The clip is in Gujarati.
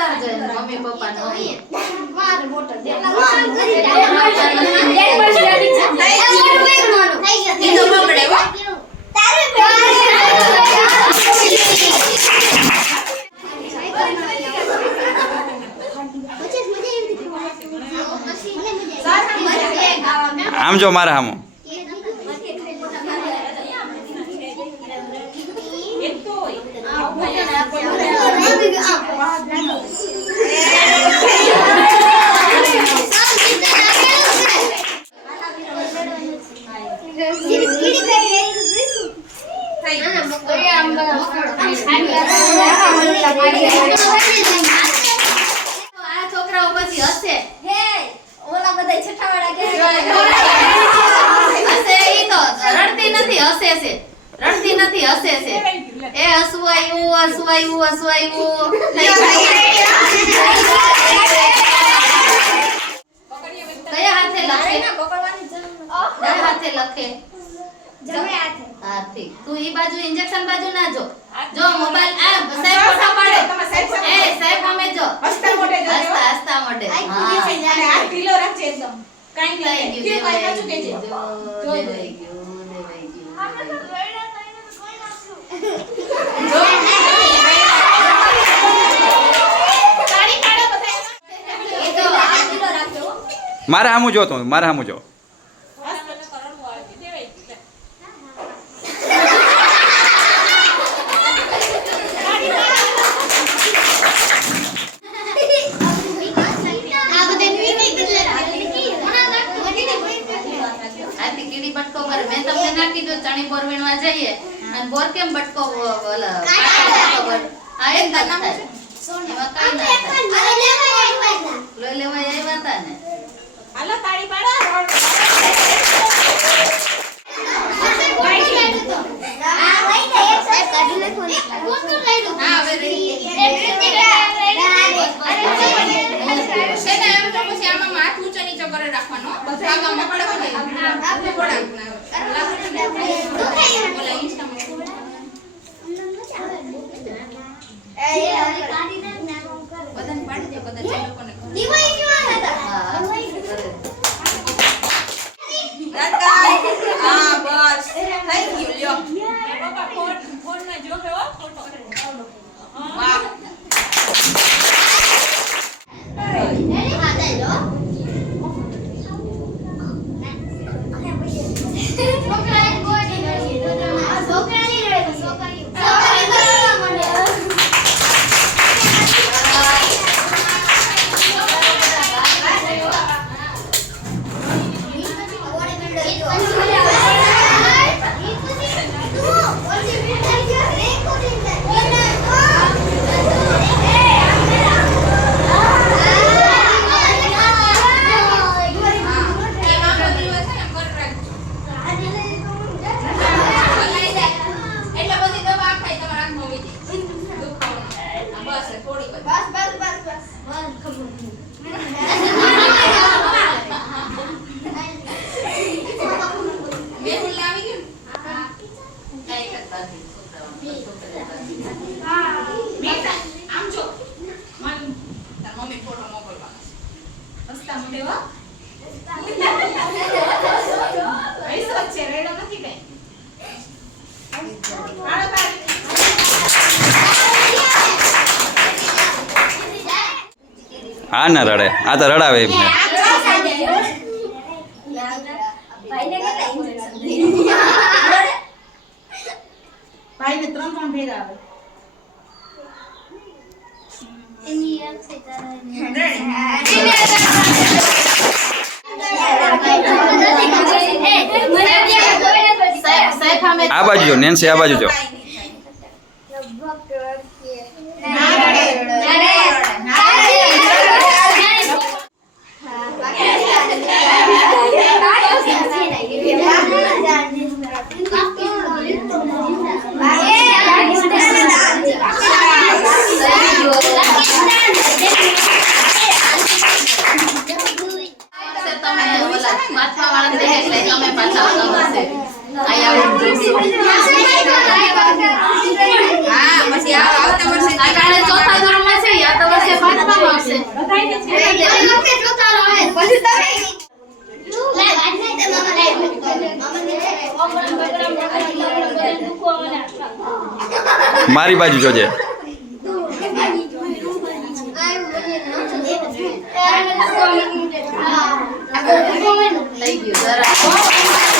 ઉતારજો મમ્મી પપ્પા નો મારે બોટલ દે એ તો બગડે હો આમ જો મારા હામો આ છોકરાઓ પછી હશે ઓલા બધા છઠ્ઠાવાળા કે હશે ઈ તો રડતી નથી હશે છે રડતી નથી હશે છે એ હસવાયું હસવાયું હસવાયું કયા હાથે લખે કયા હાથે લખે જમે હાથે હા ઠીક તું ઈ બાજુ ઇન્જેક્શન બાજુ ના જો જો મોબાઈલ આ સાહેબ ફોટા પાડે એ સાહેબ અમે જો હસતા મોઢે જો હસતા હસતા મોઢે હા અને હાથ ઢીલો રાખજે એકદમ કાઈ થઈ નહીં ગયું કે કાઈ પાછું કેજે દેવાઈ ગયું તાળી પાડો બધા એ તો ઢીલો રાખજો મારા હામું જો તું મારા હામું જો આથી કીડી બટકો કરે મેં તમને ના કીધું ચણી બોર વીણવા જઈએ અને બોર કેમ બટકો ઓલા ખબર આ એક ના થાય એમાં કાઈ ના થાય લોહી લેવા આવ્યા હતા ને હાલો તાળી પાડો હા હવે રહી છે ને એમ તો પછી આમાં માથ ઊંચો નીચો કરે રાખવાનો બધા ગામમાં પડે આપણે બોલા બોલા ઇન્સ્ટામાં બધાને પાડી દે કદાચ એ લોકોને હા બસ થઈ ગયું લ્યો પપ્પા ફોન માં જો હે ફોટો વાહ આ ના રડે આ તો રડાવે એમને ભાઈને 3 ભેગા આવે આ બાજુ જો નેન્સી આ બાજુ જો ચોથા ધોરણમાં છે યા તો વર્ષે મારી બાજુ જોજે. થઈ ગયું જરા